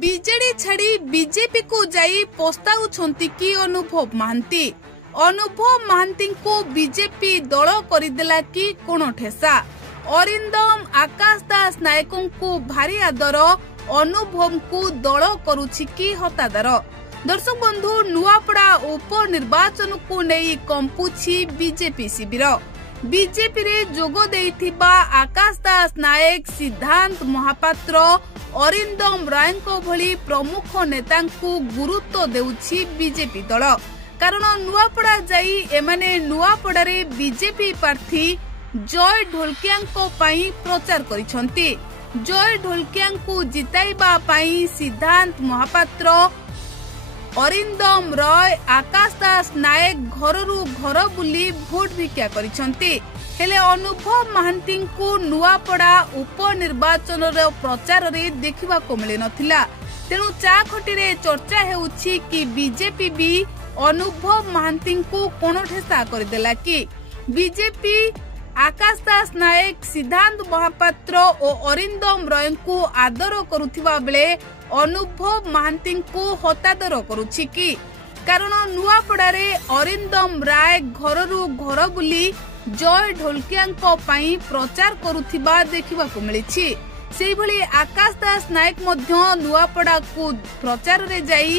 BJD ଛାଡ଼ି BJP କୁ ଯାଇ ପସ୍ତାଉଛନ୍ତି କି ଅନୁଭବ ମହାନ୍ତି। ଅନୁଭବ ମହାନ୍ତିଙ୍କୁ ବିଜେପି ଦଳ କରିଦେଲା କି କୋଣ ଠେସା। ଅରିନ୍ଦମ ଆକାଶ ଦାସ ନାୟକଙ୍କୁ ଭାରି ଆଦର, ଅନୁଭବଙ୍କୁ ଦଳ କରୁଛି କି ହତାଦର। ଦର୍ଶକ ବନ୍ଧୁ, ନୂଆପଡ଼ା ଉପନିର୍ବାଚନକୁ ନେଇ କମ୍ପୁଛି ବିଜେପି ଶିବିର। ବିଜେପିରେ ଯୋଗ ଦେଇଥିବା ଆକାଶ ଦାସ ନାୟକ, ସିଦ୍ଧାନ୍ତ ମହାପାତ୍ର, ଅରିନ୍ଦମ ରାୟଙ୍କ ଭଳି ପ୍ରମୁଖ ନେତାଙ୍କୁ ଗୁରୁତ୍ୱ ଦେଉଛି ବିଜେପି ଦଳ। କାରଣ ନୂଆପଡ଼ା ଯାଇ ଏମାନେ ନୂଆପଡ଼ାରେ ବିଜେପି ପ୍ରାର୍ଥୀ ଜୟ ଢୋଲକିଆଙ୍କ ପାଇଁ ପ୍ରଚାର କରିଛନ୍ତି। ଜୟ ଢୋଲକିଆଙ୍କୁ ଜିତାଇବା ପାଇଁ ସିଦ୍ଧାନ୍ତ ମହାପାତ୍ର, ଅରିନ୍ଦମ ରୟ, ଆକାଶ ଦାସ ନାୟକ ଘରରୁ ଘର ବୁଲି ଭୋଟ ଭିକ୍ଷା କରିଛନ୍ତି। ହେଲେ ଅନୁଭବ ମହାନ୍ତିଙ୍କୁ ନୂଆପଡ଼ା ଉପନିର୍ବାଚନର ପ୍ରଚାରରେ ଦେଖିବାକୁ ମିଳିନଥିଲା। ତେଣୁ ଚା ଖଟିରେ ଚର୍ଚ୍ଚା ହେଉଛି କି ବିଜେପି ବି ଅନୁଭବ ମହାନ୍ତିଙ୍କୁ କୋଣ ଠେସା କରିଦେଲା କି। ବିଜେପି ଆକାଶ ଦାସ ନାୟକ, ସିଦ୍ଧାନ୍ତ ମହାପାତ୍ର ଓ ଅରିନ୍ଦମ ରୟଙ୍କୁ ଆଦର କରୁଥିବା ବେଳେ ଅନୁଭବ ମହାନ୍ତିଙ୍କୁ ହତାଦର କରୁଛି କି। କାରଣ ନୂଆପଡ଼ାରେ ଅରିନ୍ଦମ ରାୟ ଘରରୁ ଘର ବୁଲି ଜୟ ଢୋଲକିଆଙ୍କ ପାଇଁ ପ୍ରଚାର କରୁଥିବା ଦେଖିବାକୁ ମିଳିଛି। ସେହିଭଳି ଆକାଶ ଦାସ ନାୟକ ମଧ୍ୟ ନୂଆପଡ଼ାକୁ ପ୍ରଚାରରେ ଯାଇ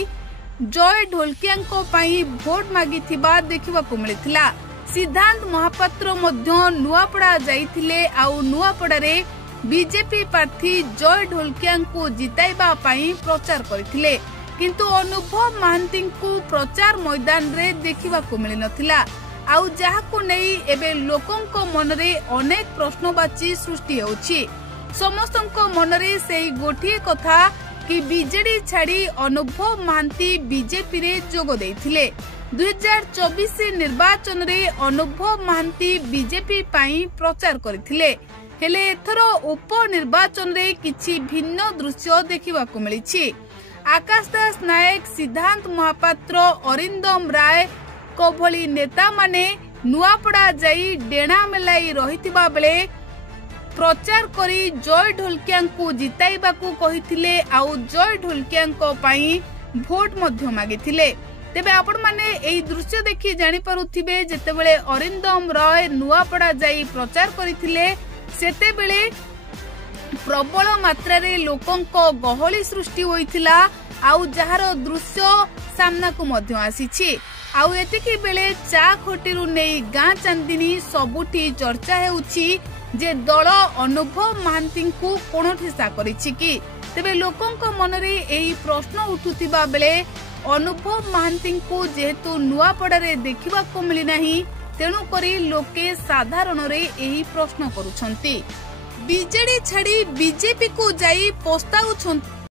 ଜୟ ଢୋଲକିଆଙ୍କ ପାଇଁ ଭୋଟ ମାଗିଥିବା ଦେଖିବାକୁ ମିଳିଥିଲା। ସିଦ୍ଧାନ୍ତ ମହାପାତ୍ର ମଧ୍ୟ ନୂଆପଡ଼ା ଯାଇଥିଲେ ଆଉ ନୂଆପଡ଼ାରେ ବିଜେପି ପ୍ରାର୍ଥୀ ଜୟ ଢୋଲକିଆଙ୍କୁ ଜିତାଇବା ପାଇଁ ପ୍ରଚାର କରିଥିଲେ। କିନ୍ତୁ ଅନୁଭବ ମହାନ୍ତିଙ୍କୁ ପ୍ରଚାର ମଇଦାନରେ ଦେଖିବାକୁ ମିଳିନଥିଲା। ଆଉ ଯାହାକୁ ନେଇ ଏବେ ଲୋକଙ୍କ ମନରେ ଅନେକ ପ୍ରଶ୍ନବାଚୀ ସୃଷ୍ଟି ହେଉଛି। ସମସ୍ତଙ୍କ ମନରେ ସେଇ ଗୋଟିଏ କଥା କି ବିଜେଡି ଛାଡ଼ି ଅନୁଭବ ମହାନ୍ତି ବିଜେପିରେ ଯୋଗ ଦେଇଥିଲେ। 2024 ନିର୍ବାଚନରେ ଅନୁଭବ ମହାନ୍ତି ବିଜେପି ପାଇଁ ପ୍ରଚାର କରିଥିଲେ। ହେଲେ ଏଥର ଉପନିର୍ବାଚନରେ କିଛି ଭିନ୍ନ ଦୃଶ୍ୟ ଦେଖିବାକୁ ମିଳିଛି। ଆକାଶ ଦାସ ନାୟକ, ସିଦ୍ଧାନ୍ତ ମହାପାତ୍ର, ଅରିନ୍ଦମ ରାୟ ଭଳି ନେତାମାନେ ନୂଆପଡ଼ା ଯାଇ ଡେଣା ମେଲାଇ ରହିଥିବା ବେଳେ ପ୍ରଚାର କରି ଜୟ ଢୋଲକିଆଙ୍କୁ ଜିତାଇବାକୁ କହିଥିଲେ ଆଉ ଜୟ ଢୋଲକିଆଙ୍କ ପାଇଁ ଭୋଟ ମଧ୍ୟ ମାଗିଥିଲେ। ତେବେ ଆପଣମାନେ ଏହି ଦୃଶ୍ୟ ଦେଖି ଜାଣିପାରୁଥିବେ, ଯେତେବେଳେ ଅରିନ୍ଦମ ରୟ ନୂଆପଡ଼ା ଯାଇ ପ୍ରଚାର କରିଥିଲେ ସେତେବେଳେ ପ୍ରବଳ ମାତ୍ରାରେ ଲୋକଙ୍କ ଗହଳି ସୃଷ୍ଟି ହୋଇଥିଲା ଆଉ ଯାହାର ଦୃଶ୍ୟ ସାମ୍ନାକୁ ମଧ୍ୟ ଆସିଛି। ଆଉ ଏତିକି ବେଳେ ଚା ଖଟିରୁ ନେଇ ଗାଁ ଚାନ୍ଦିନୀ ସବୁଠି ଚର୍ଚ୍ଚା ହେଉଛି ଯେ ଦଳ ଅନୁଭବ ମହାନ୍ତିଙ୍କୁ କୋଣ ଠେସା କରିଛି କି। ତେବେ ଲୋକଙ୍କ ମନରେ ଏହି ପ୍ରଶ୍ନ ଉଠୁଥିବା ବେଳେ ଅନୁଭବ ମହାନ୍ତିଙ୍କୁ ଯେହେତୁ ନୂଆପଡ଼ାରେ ଦେଖିବାକୁ ମିଳିନାହିଁ, ତେଣୁକରି ଲୋକେ ସାଧାରଣରେ ଏହି ପ୍ରଶ୍ନ କରୁଛନ୍ତି। ବିଜେଡି ଛାଡ଼ି ବିଜେପି କୁ ଯାଇ ପସ୍ତାଉଛନ୍ତି